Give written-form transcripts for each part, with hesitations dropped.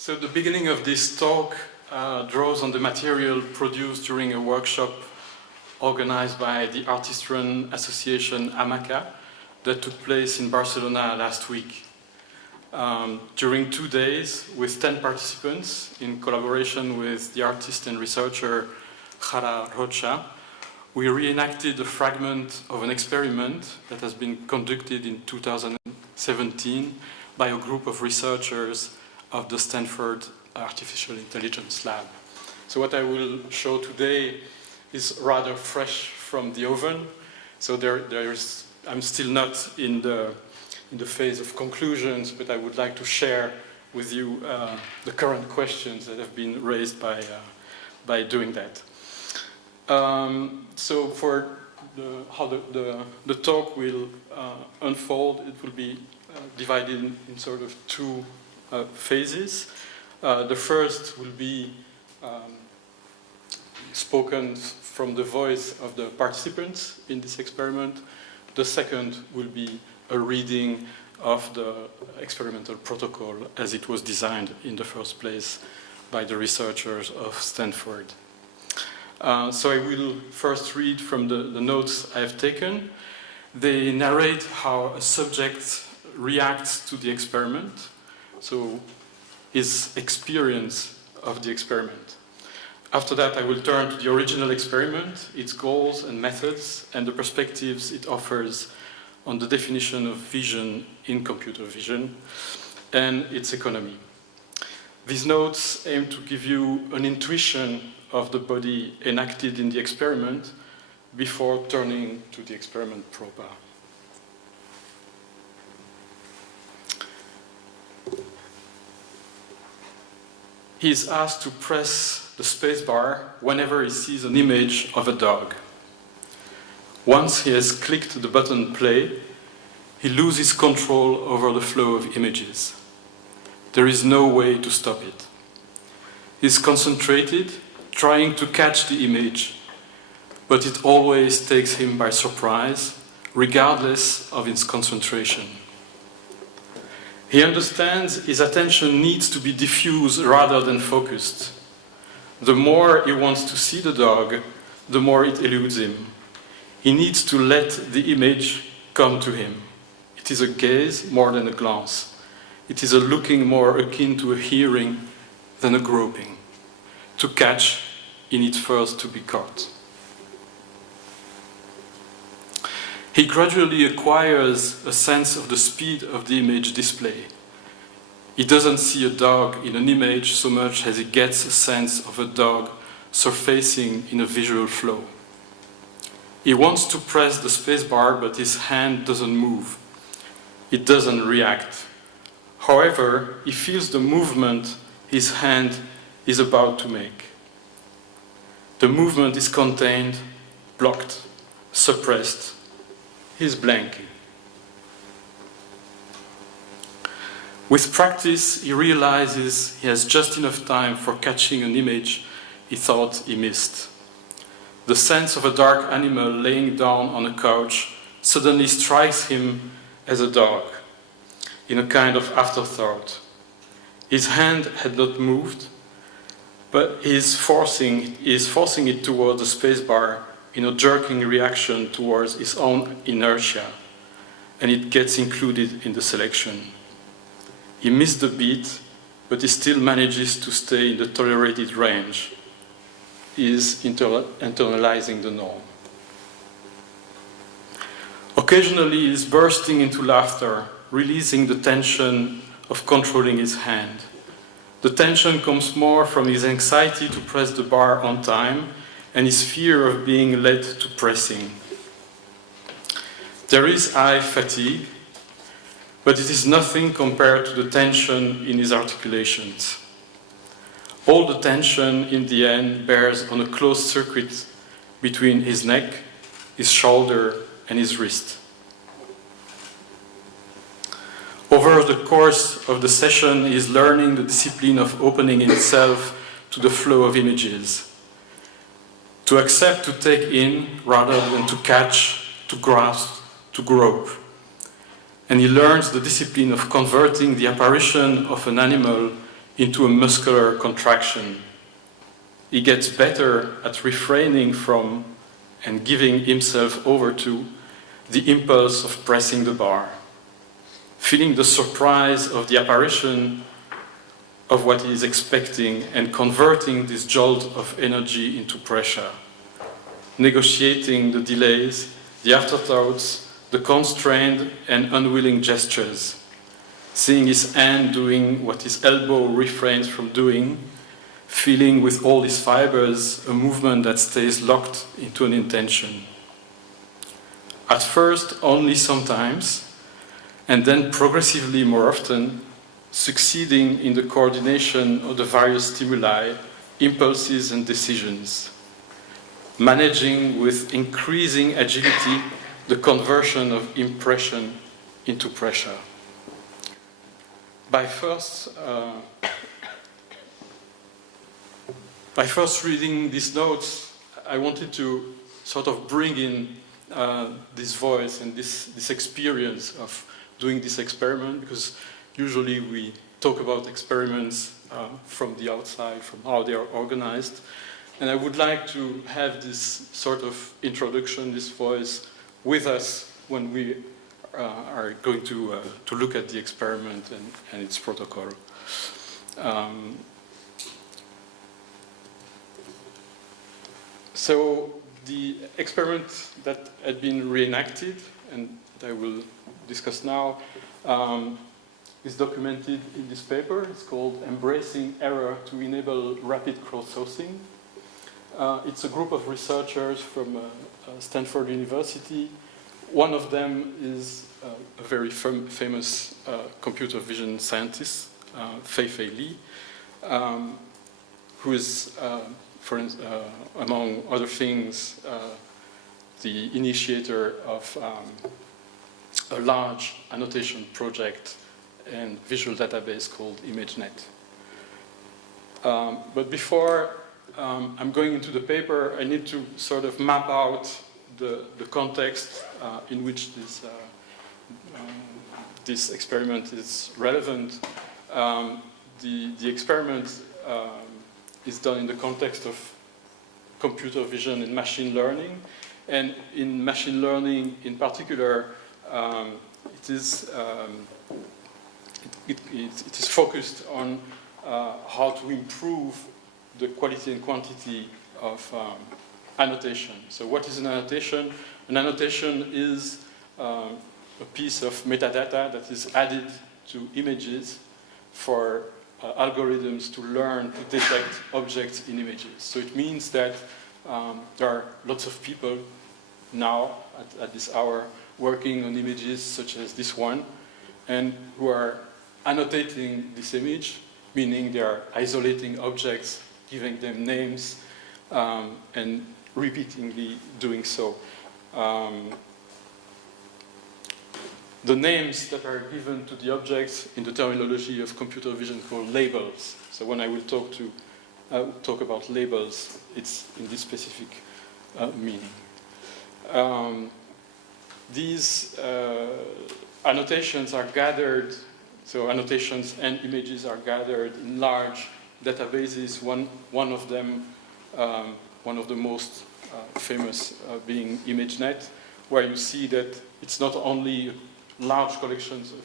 So the beginning of this talk draws on the material produced during a workshop organized by the artist-run association AMACA that took place in Barcelona last week. During 2 days, with 10 participants, in collaboration with the artist and researcher Jara Rocha, we reenacted a fragment of an experiment that has been conducted in 2017 by a group of researchers of the Stanford Artificial Intelligence Lab. So what I will show today is rather fresh from the oven. So I'm still not in the phase of conclusions, but I would like to share with you the current questions that have been raised by doing that. So for how the talk will unfold, it will be divided in sort of two phases. The first will be spoken from the voice of the participants in this experiment. The second will be a reading of the experimental protocol as it was designed in the first place by the researchers of Stanford. So I will first read from the notes I have taken. They narrate how a subject reacts to the experiment, so his experience of the experiment. After that, I will turn to the original experiment, its goals and methods, and the perspectives it offers on the definition of vision in computer vision and its economy. These notes aim to give you an intuition of the body enacted in the experiment before turning to the experiment proper. He is asked to press the spacebar whenever he sees an image of a dog. Once he has clicked the button play, he loses control over the flow of images. There is no way to stop it. He is concentrated, trying to catch the image, but it always takes him by surprise, regardless of its concentration. He understands his attention needs to be diffuse rather than focused. The more he wants to see the dog, the more it eludes him. He needs to let the image come to him. It is a gaze more than a glance. It is a looking more akin to a hearing than a groping. To catch, he needs first to be caught. He gradually acquires a sense of the speed of the image display. He doesn't see a dog in an image so much as he gets a sense of a dog surfacing in a visual flow. He wants to press the spacebar, but his hand doesn't move. It doesn't react. However, he feels the movement his hand is about to make. The movement is contained, blocked, suppressed. He's blanking. With practice, he realizes he has just enough time for catching an image he thought he missed. The sense of a dark animal laying down on a couch suddenly strikes him as a dog, in a kind of afterthought. His hand had not moved, but he is forcing it towards the spacebar in a jerking reaction towards his own inertia, and it gets included in the selection. He missed the beat, but he still manages to stay in the tolerated range. He is internalizing the norm. Occasionally, he is bursting into laughter, releasing the tension of controlling his hand. The tension comes more from his anxiety to press the bar on time and his fear of being led to pressing. There is eye fatigue, but it is nothing compared to the tension in his articulations. All the tension in the end bears on a closed circuit between his neck, his shoulder, and his wrist. Over the course of the session, he is learning the discipline of opening himself to the flow of images. To accept to take in rather than to catch, to grasp, to grope. And he learns the discipline of converting the apparition of an animal into a muscular contraction. He gets better at refraining from and giving himself over to the impulse of pressing the bar, feeling the surprise of the apparition of what he is expecting and converting this jolt of energy into pressure, negotiating the delays, the afterthoughts, the constrained and unwilling gestures, seeing his hand doing what his elbow refrains from doing, feeling with all his fibers a movement that stays locked into an intention. At first, only sometimes, and then progressively more often, succeeding in the coordination of the various stimuli, impulses and decisions, managing with increasing agility the conversion of impression into pressure. By first reading these notes, I wanted to sort of bring in this voice and this experience of doing this experiment, because usually we talk about experiments from the outside, from how they are organized. And I would like to have this sort of introduction, this voice, with us when we are going to look at the experiment and its protocol. So the experiment that had been reenacted, and that I will discuss now, is documented in this paper. It's called Embracing Error to Enable Rapid Crowdsourcing. It's a group of researchers from Stanford University. One of them is a very famous computer vision scientist, Fei-Fei Li, who is, among other things, the initiator of a large annotation project and visual database called ImageNet. But before I'm going into the paper, I need to sort of map out the context in which this experiment is relevant. The experiment is done in the context of computer vision and machine learning. And in machine learning in particular, it is focused on how to improve the quality and quantity of annotation. So what is an annotation? An annotation is a piece of metadata that is added to images for algorithms to learn to detect objects in images. So it means that there are lots of people now at this hour working on images such as this one, and who are annotating this image, meaning they are isolating objects, giving them names, and repeatedly doing so. The names that are given to the objects in the terminology of computer vision called labels. So when I will talk about labels, it's in this specific meaning. These annotations are gathered, so annotations and images are gathered in large databases. One of them, one of the most famous being ImageNet, where you see that it's not only large collections of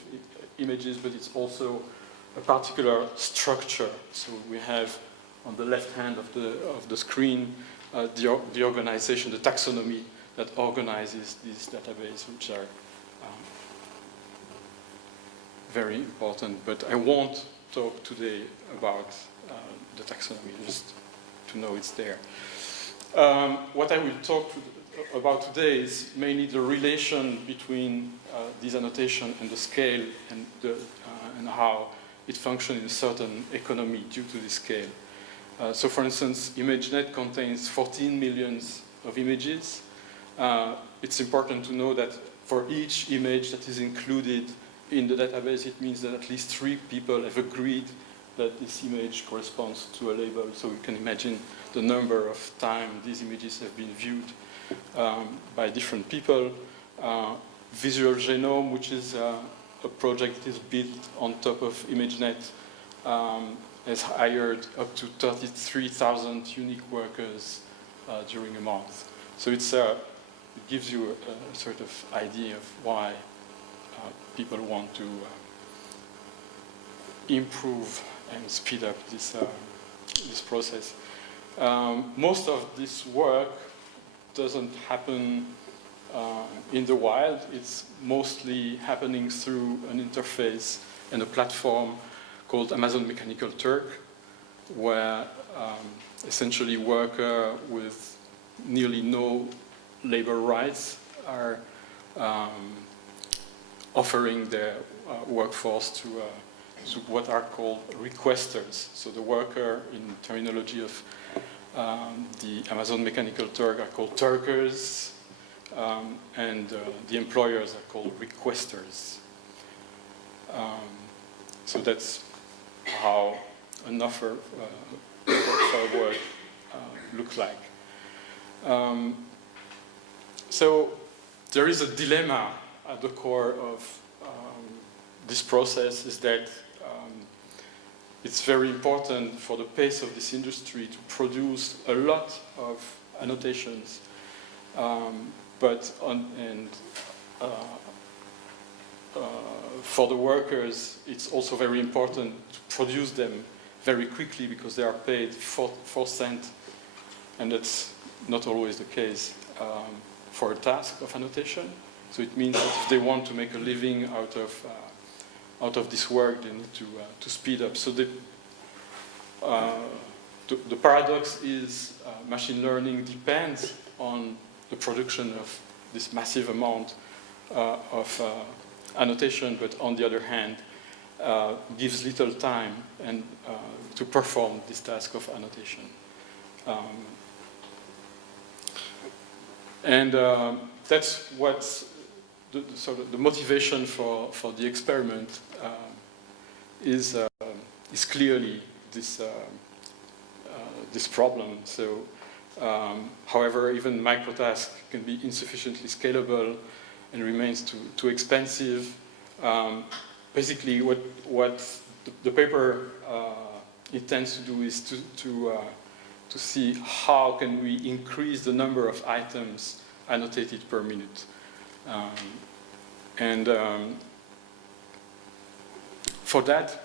images, but it's also a particular structure. So we have on the left hand of the screen the organization, the taxonomy that organizes these databases, which are very important. But I won't talk today about the taxonomy, just to know it's there. What I will talk about today is mainly the relation between these annotations and the scale and how it functions in a certain economy due to the scale. So for instance, ImageNet contains 14 million of images. It's important to know that for each image that is included in the database, it means that at least 3 people have agreed that this image corresponds to a label. So you can imagine the number of times these images have been viewed by different people. Visual Genome, which is a project that is built on top of ImageNet, has hired up to 33,000 unique workers during a month. So it gives you a sort of idea of why people want to improve and speed up this process. Most of this work doesn't happen in the wild. It's mostly happening through an interface and a platform called Amazon Mechanical Turk, where essentially workers with nearly no labor rights are offering their workforce to what are called requesters. So the worker, in terminology of the Amazon Mechanical Turk, are called Turkers, and the employers are called requesters. So that's how an offer for work looks like. So there is a dilemma at the core of this process, is that it's very important for the pace of this industry to produce a lot of annotations, for the workers, it's also very important to produce them very quickly because they are paid 4 cents, and that's not always the case for a task of annotation. So it means that if they want to make a living out of this work, they need to speed up. So the paradox is machine learning depends on the production of this massive amount of annotation, but on the other hand, gives little time and to perform this task of annotation. That's what's the motivation for the experiment is clearly this problem. So, however, even microtasks can be insufficiently scalable and remains too expensive. Basically, what the paper intends to do is to see how can we increase the number of items annotated per minute. For that,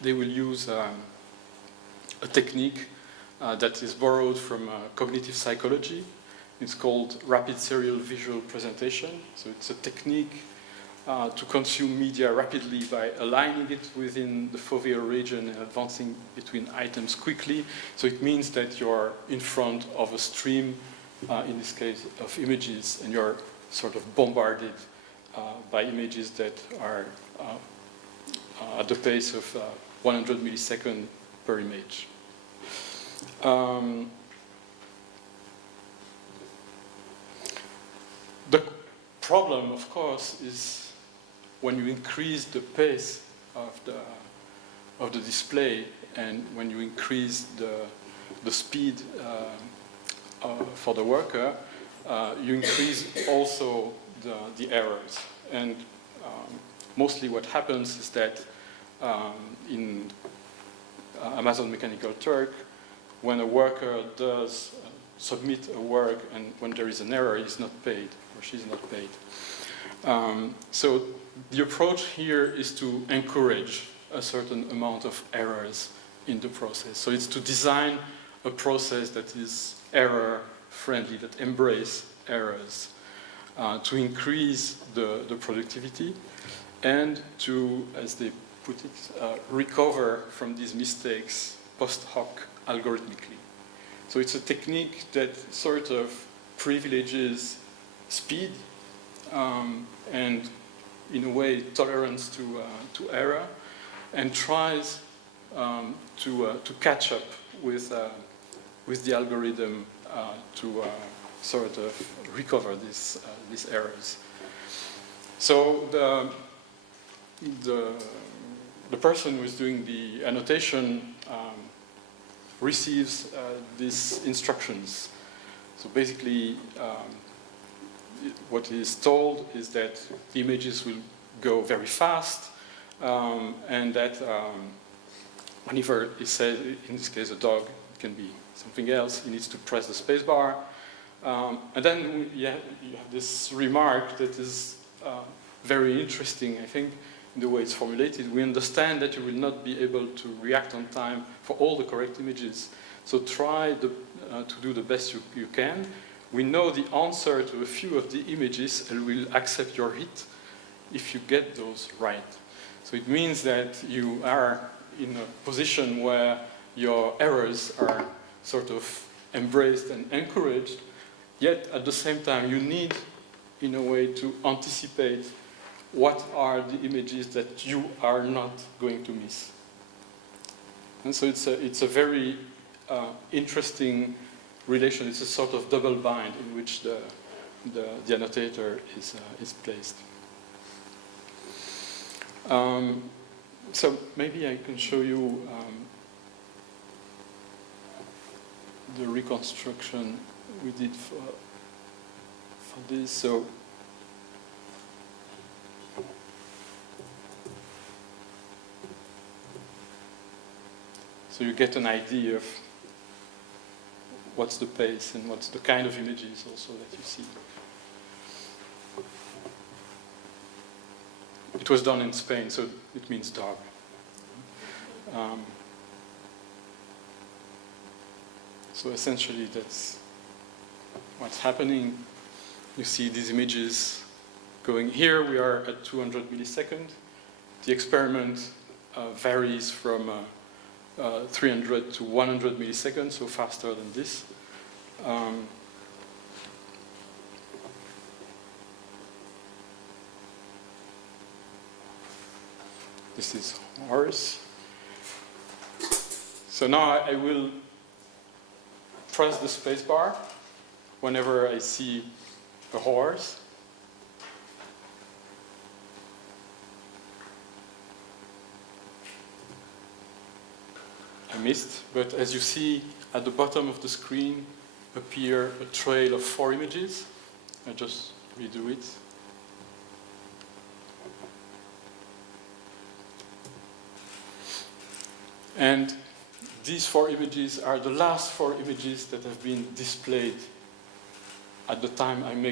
they will use a technique that is borrowed from cognitive psychology. It's called rapid serial visual presentation. So it's a technique to consume media rapidly by aligning it within the foveal region and advancing between items quickly. So it means that you're in front of a stream, in this case, of images, and you're sort of bombarded by images that are at the pace of 100 milliseconds per image. The problem, of course, is when you increase the pace of the display and when you increase the speed for the worker, you increase also the errors. And mostly what happens is that in Amazon Mechanical Turk, when a worker does submit a work and when there is an error, he's not paid or she's not paid. So the approach here is to encourage a certain amount of errors in the process. So it's to design a process that is error-friendly, that embraces errors, to increase the productivity and to, as they put it, recover from these mistakes post hoc algorithmically. So it's a technique that sort of privileges speed and, in a way, tolerance to error, and tries to catch up with the algorithm to sort of recover these errors. So the person who is doing the annotation receives these instructions. So basically, what is told is that the images will go very fast, and that whenever he says, in this case a dog, it can be something else, he needs to press the space bar. And then you have this remark that is very interesting, I think, in the way it's formulated. We understand that you will not be able to react on time for all the correct images. So try to do the best you can. We know the answer to a few of the images and we'll accept your hit if you get those right. So it means that you are in a position where your errors are sort of embraced and encouraged, yet at the same time you need, in a way, to anticipate what are the images that you are not going to miss. And so it's a very interesting relation. It's a sort of double bind in which the annotator is placed. So maybe I can show you the reconstruction we did for this. So you get an idea of what's the pace and what's the kind of images also that you see. It was done in Spain, so it means dog. So essentially that's what's happening. You see these images going here. We are at 200 milliseconds. The experiment varies from 300 to 100 milliseconds, so faster than this. This is horse. So now I will press the space bar whenever I see a horse. I missed, but as you see at the bottom of the screen appear a trail of 4 images. I just redo it. And these 4 images are the last 4 images that have been displayed at the time I'm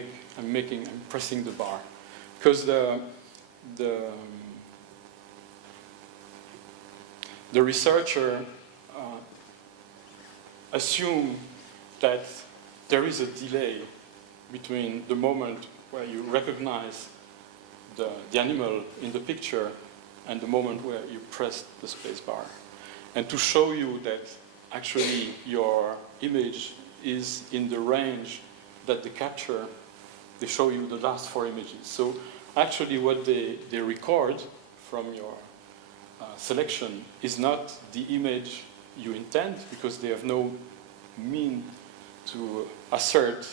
pressing the bar, because the researcher assumed that there is a delay between the moment where you recognize the animal in the picture and the moment where you press the space bar. And to show you that actually your image is in the range that they capture, they show you the last 4 images. So actually what they record from your selection is not the image you intend, because they have no mean to assert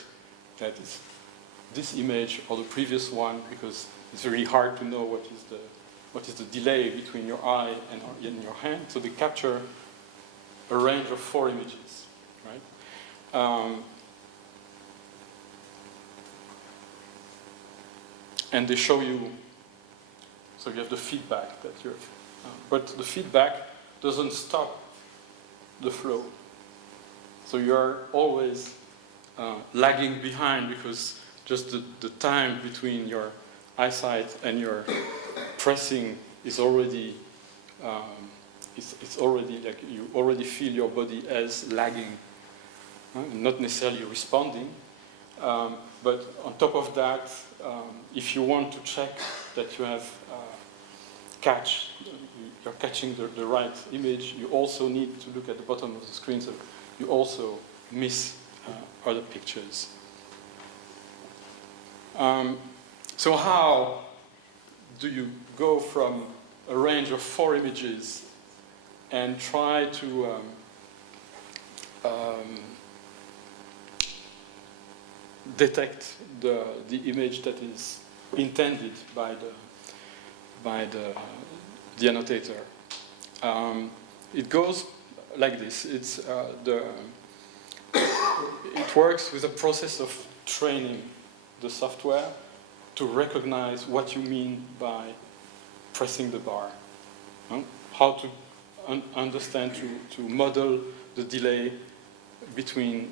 that it's this image or the previous one, because it's very hard to know what is the delay between your eye and in your hand. So they capture a range of 4 images, right? And they show you, so you have the feedback that you're, but the feedback doesn't stop the flow. So you're always lagging behind, because just the time between your eyesight and your pressing is already, it's already like you already feel your body as lagging, not necessarily responding. But on top of that, if you want to check that you have you're catching the right image, you also need to look at the bottom of the screen, so you also miss other pictures. So how do you go from a range of 4 images and try to detect the image that is intended by the annotator? It goes like this. It works with a process of training the software to recognize what you mean by pressing the bar. How understand, to model the delay between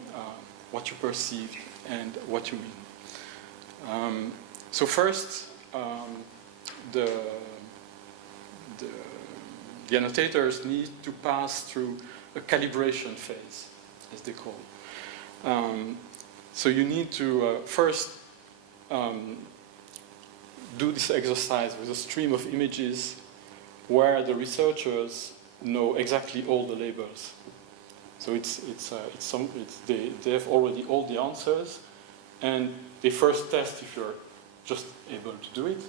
what you perceived and what you mean. So first, the annotators need to pass through a calibration phase, as they call it. So you need to first do this exercise with a stream of images where the researchers know exactly all the labels. So they have already all the answers, and they first test if you're just able to do it,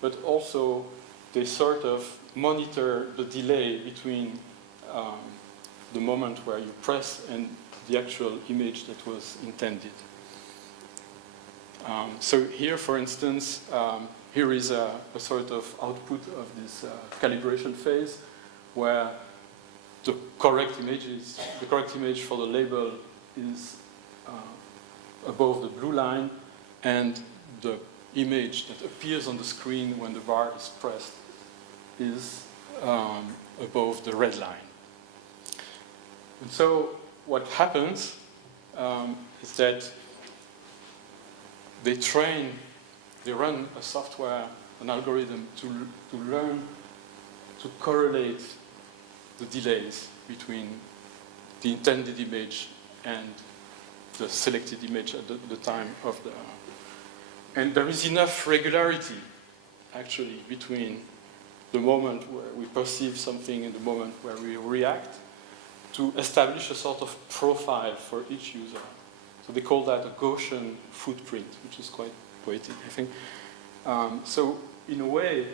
but also they sort of monitor the delay between the moment where you press and the actual image that was intended. So here, for instance, here is a sort of output of this calibration phase, where the correct image for the label is above the blue line, and the image that appears on the screen when the bar is pressed is above the red line. And so what happens is that they run a software, an algorithm to learn to correlate the delays between the intended image and the selected image at the time of the... And there is enough regularity, actually, between the moment where we perceive something and the moment where we react to establish a sort of profile for each user. So they call that a Gaussian footprint, which is quite poetic, I think. So in a way,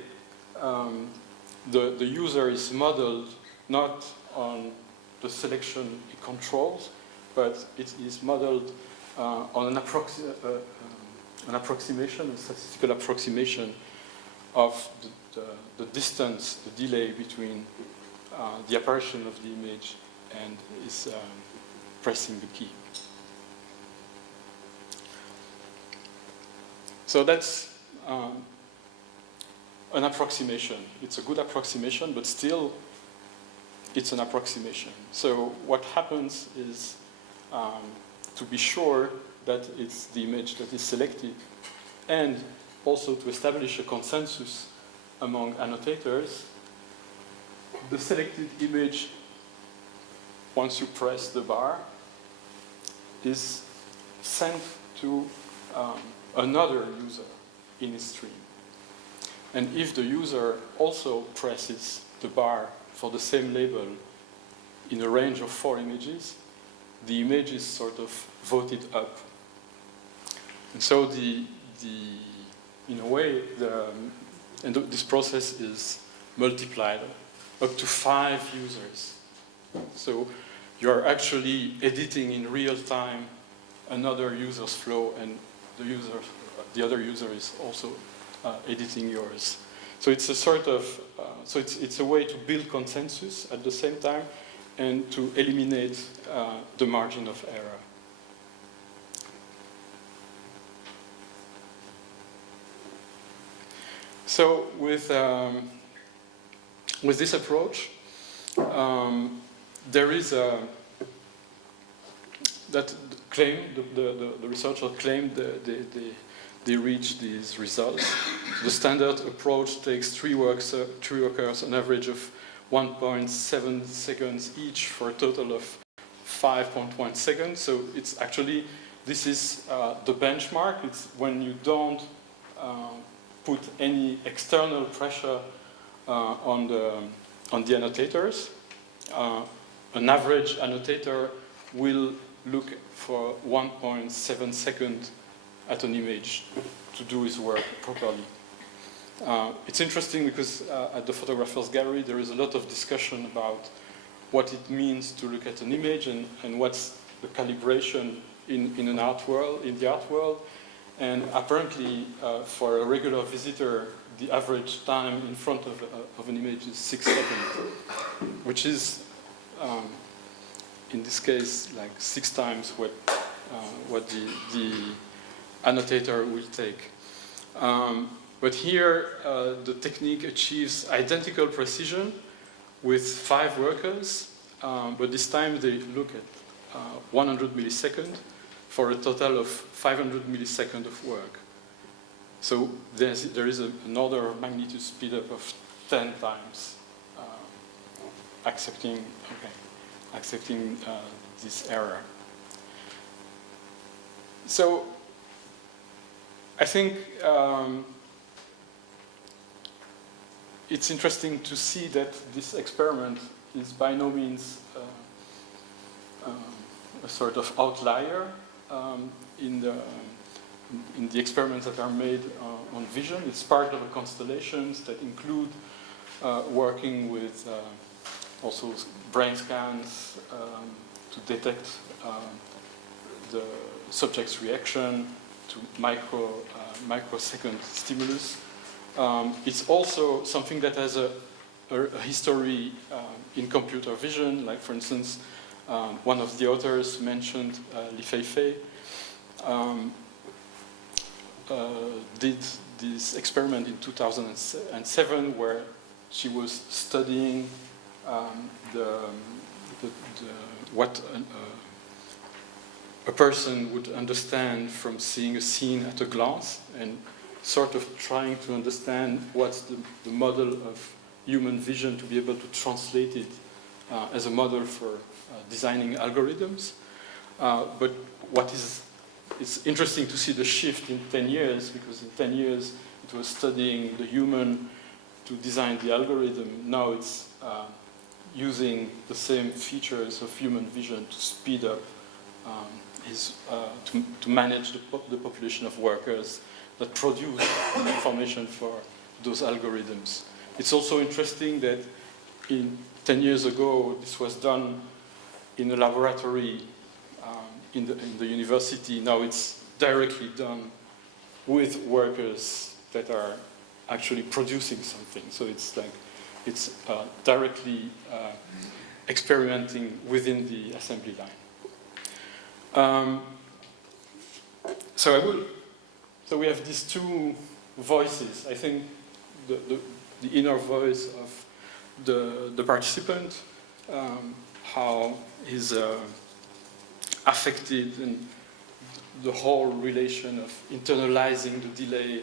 the user is modeled not on the selection it controls, but it is modeled on an approximation, a statistical approximation of the distance, the delay between the apparition of the image and is pressing the key. So that's an approximation. It's a good approximation, but still it's an approximation. So what happens is, to be sure that it's the image that is selected, and also to establish a consensus among annotators, the selected image, once you press the bar, is sent to another user in his stream. And if the user also presses the bar for the same label in a range of 4 images, the image is sort of voted up. And so in a way, this process is multiplied up to 5 users. So you're actually editing in real time another user's flow, and the other user is also editing yours. So it's a sort of, it's a way to build consensus at the same time and to eliminate the margin of error. So with this approach, there is that claim, the researcher claimed they reached these results. The standard approach takes 3 workers, an average of 1.7 seconds each, for a total of 5.1 seconds. So it's actually, this is the benchmark. It's when you don't put any external pressure on the annotators. An average annotator will look for 1.7 seconds at an image to do his work properly. It's interesting because at the Photographer's Gallery there is a lot of discussion about what it means to look at an image and what's the calibration in the art world. And apparently for a regular visitor, the average time in front of an image is 6 seconds, which is in this case like 6 times what the annotator will take. But here the technique achieves identical precision with 5 workers, but this time they look at 100 milliseconds for a total of 500 milliseconds of work. So there is an order of magnitude speed up of 10 times, accepting this error. So I think it's interesting to see that this experiment is by no means a sort of outlier in the experiments that are made on vision. It's part of a constellations that include working with also brain scans to detect the subject's reaction to microsecond stimulus. It's also something that has a history in computer vision, like for instance, one of the authors mentioned, Li Feifei, did this experiment in 2007 where she was studying what a person would understand from seeing a scene at a glance, and sort of trying to understand what's the model of human vision to be able to translate it as a model for designing algorithms. But it's interesting to see the shift in 10 years, because in 10 years it was studying the human to design the algorithm. Now it's using the same features of human vision to speed up to manage the population of workers that produce information for those algorithms. It's also interesting that 10 years ago this was done in a laboratory in the university. Now it's directly done with workers that are actually producing something. So it's like it's directly experimenting within the assembly line. So we have these two voices. I think the inner voice of the participant, how he's affected, and the whole relation of internalizing the delay,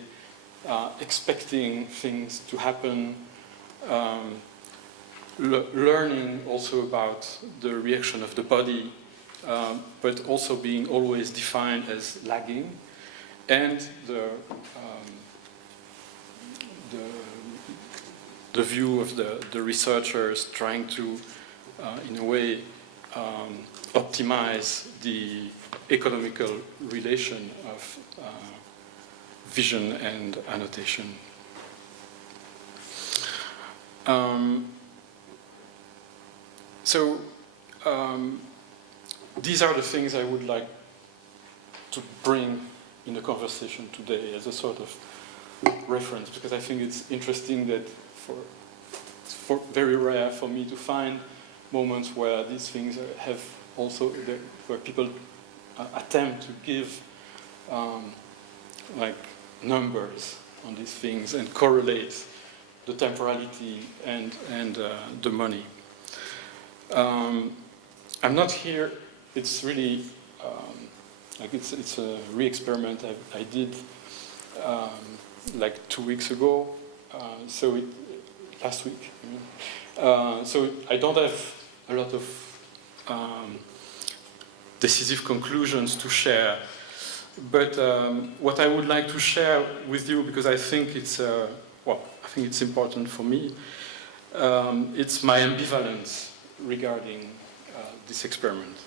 expecting things to happen, learning also about the reaction of the body, but also being always defined as lagging, and the view of the researchers trying to, in a way, optimize the economical relation of vision and annotation. These are the things I would like to bring in the conversation today as a sort of reference, because I think it's interesting that for very rare for me to find moments where these things have also, where people attempt to give like numbers on these things and correlate the temporality and the money. I'm not here. It's really like it's a re-experiment I did like 2 weeks ago. Last week. So I don't have a lot of decisive conclusions to share, but what I would like to share with you, because I think it's important for me. It's my ambivalence regarding this experiment.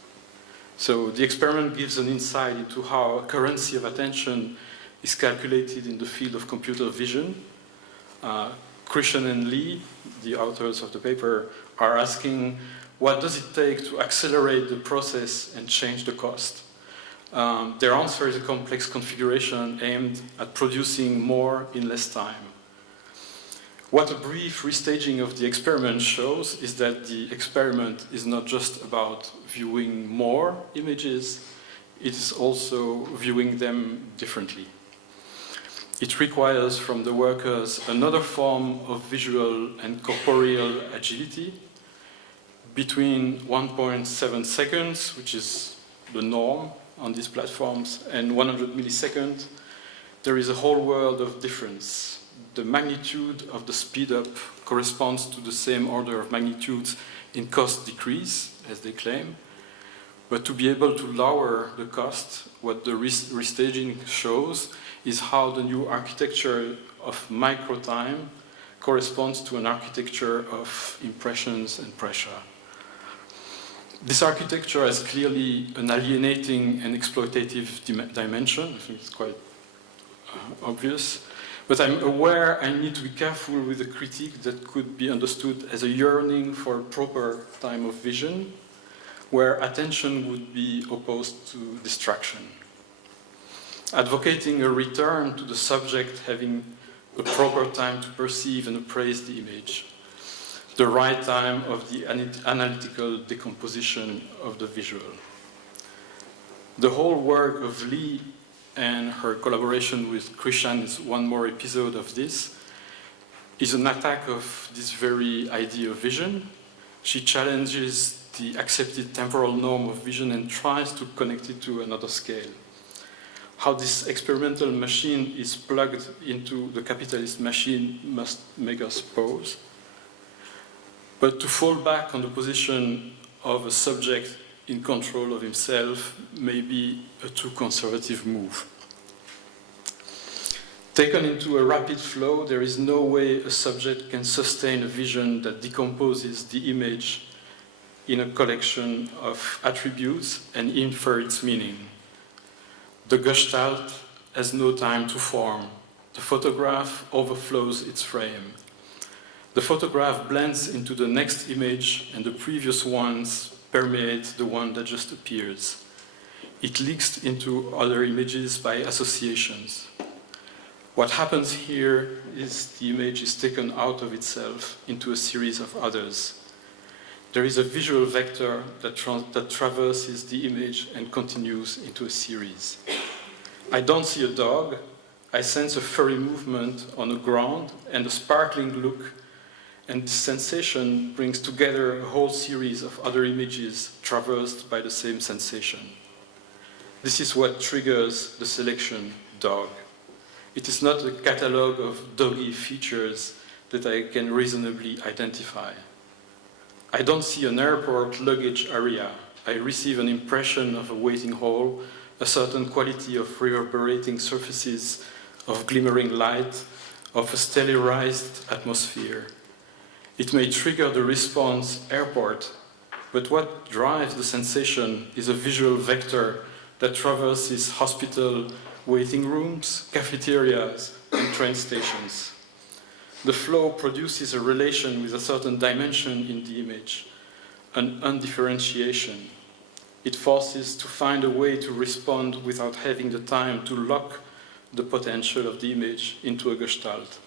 So the experiment gives an insight into how a currency of attention is calculated in the field of computer vision. Christian and Lee, the authors of the paper, are asking, what does it take to accelerate the process and change the cost? Their answer is a complex configuration aimed at producing more in less time. What a brief restaging of the experiment shows is that the experiment is not just about viewing more images, it is also viewing them differently. It requires from the workers another form of visual and corporeal agility. Between 1.7 seconds, which is the norm on these platforms, and 100 milliseconds, there is a whole world of difference. The magnitude of the speed up corresponds to the same order of magnitude in cost decrease, as they claim. But to be able to lower the cost, what the restaging shows is how the new architecture of micro-time corresponds to an architecture of impressions and pressure. This architecture has clearly an alienating and exploitative dimension. I think it's quite obvious. But I'm aware I need to be careful with a critique that could be understood as a yearning for a proper time of vision, where attention would be opposed to distraction. Advocating a return to the subject having a proper time to perceive and appraise the image, the right time of the analytical decomposition of the visual. The whole work of Lee and her collaboration with Christian is one more episode of this, is an attack of this very idea of vision. She challenges the accepted temporal norm of vision and tries to connect it to another scale. How this experimental machine is plugged into the capitalist machine must make us pause. But to fall back on the position of a subject in control of himself may be a too conservative move. Taken into a rapid flow, there is no way a subject can sustain a vision that decomposes the image in a collection of attributes and infer its meaning. The gestalt has no time to form. The photograph overflows its frame. The photograph blends into the next image, and the previous ones permeate the one that just appears. It leaks into other images by associations. What happens here is the image is taken out of itself into a series of others. There is a visual vector that traverses the image and continues into a series. I don't see a dog. I sense a furry movement on the ground and a sparkling look, and this sensation brings together a whole series of other images traversed by the same sensation. This is what triggers the selection dog. It is not a catalogue of doggy features that I can reasonably identify. I don't see an airport luggage area. I receive an impression of a waiting hall, a certain quality of reverberating surfaces, of glimmering light, of a stellarized atmosphere. It may trigger the response airport, but what drives the sensation is a visual vector that traverses hospital waiting rooms, cafeterias, and train stations. The flow produces a relation with a certain dimension in the image, an undifferentiation. It forces to find a way to respond without having the time to lock the potential of the image into a gestalt.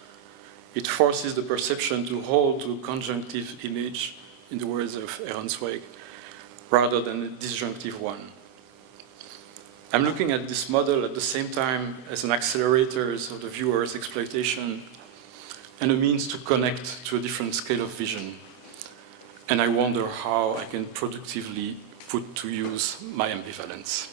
It forces the perception to hold to a conjunctive image, in the words of Ehrenzweig, rather than a disjunctive one. I'm looking at this model at the same time as an accelerator of the viewer's exploitation and a means to connect to a different scale of vision. And I wonder how I can productively put to use my ambivalence.